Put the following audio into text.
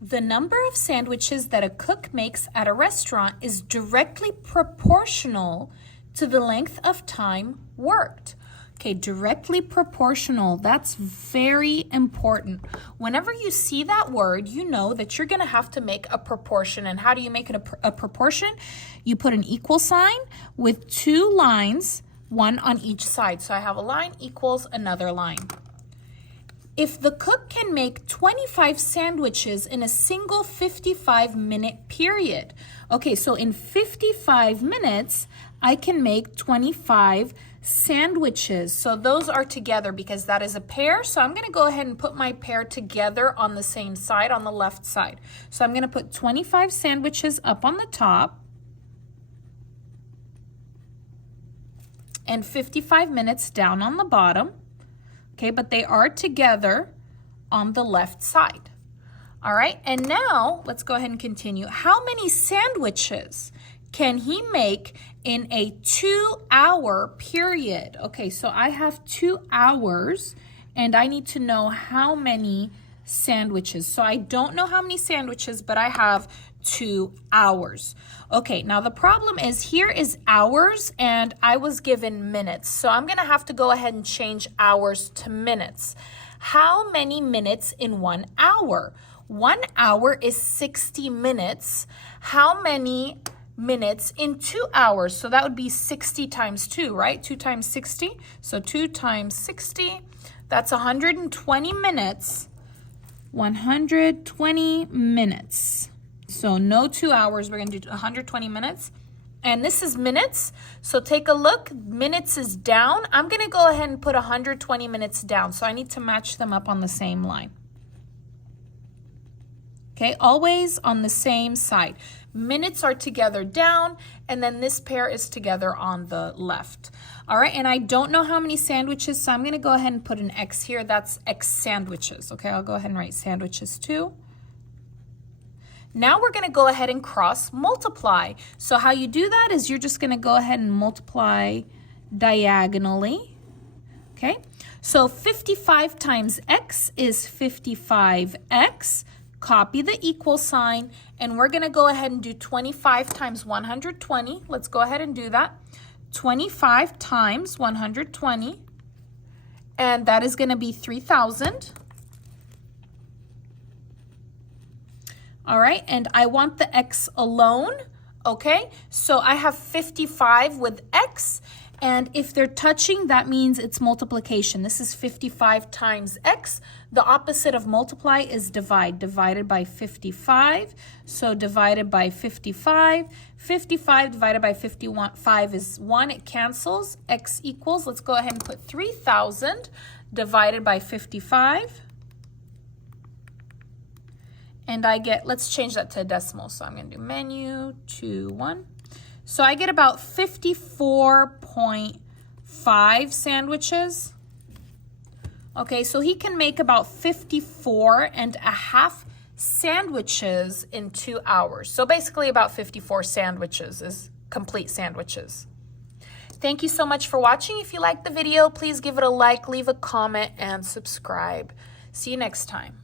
The number of sandwiches that a cook makes at a restaurant is directly proportional to the length of time worked. Okay, directly proportional, that's very important. Whenever you see that word, you know that you're gonna have to make a proportion. And how do you make it a proportion? You put an equal sign with two lines, one on each side. So I have a line equals another line. If the cook can make 25 sandwiches in a single 55-minute period, okay, so in 55 minutes, I can make 25 sandwiches. So those are together because that is a pair. So I'm gonna go ahead and put my pair together on the same side, on the left side. So I'm gonna put 25 sandwiches up on the top and 55 minutes down on the bottom. Okay, but they are together on the left side. All right, and now let's go ahead and continue. How many sandwiches can he make in a 2-hour period? Okay, so I have 2 hours and I need to know how many sandwiches. So I don't know how many sandwiches, but I have 2 hours. Okay, now the problem is here is hours and I was given minutes. So I'm gonna have to go ahead and change hours to minutes. How many minutes in 1 hour? 1 hour is 60 minutes. How many minutes in 2 hours? So that would be 60 times 2, right? 2 times 60. So 2 times 60, that's 120 minutes. 120 minutes. So no 2 hours, we're gonna do 120 minutes. And this is minutes, so take a look, minutes is down. I'm gonna go ahead and put 120 minutes down, so I need to match them up on the same line. Okay, always on the same side. Minutes are together down, and then this pair is together on the left. All right, and I don't know how many sandwiches, so I'm gonna go ahead and put an X here. That's X sandwiches. Okay, I'll go ahead and write sandwiches too. Now we're gonna go ahead and cross multiply. So how you do that is you're just gonna go ahead and multiply diagonally. Okay, so 55 times X is 55X. Copy the equal sign, and we're gonna go ahead and do 25 times 120. Let's go ahead and do that. 25 times 120, and that is gonna be 3,000. All right, and I want the X alone, okay? So I have 55 with X, and if they're touching, that means it's multiplication. This is 55 times X. The opposite of multiply is divide. Divided by 55, so divided by 55. 55 divided by 55 is 1, it cancels. X equals, let's go ahead and put 3,000 divided by 55. And I get, let's change that to a decimal. So I'm gonna do menu 2, 1. So I get about 54.5 sandwiches. Okay, so he can make about 54.5 sandwiches in 2 hours. So basically about 54 sandwiches is complete sandwiches. Thank you so much for watching. If you liked the video, please give it a like, leave a comment, and subscribe. See you next time.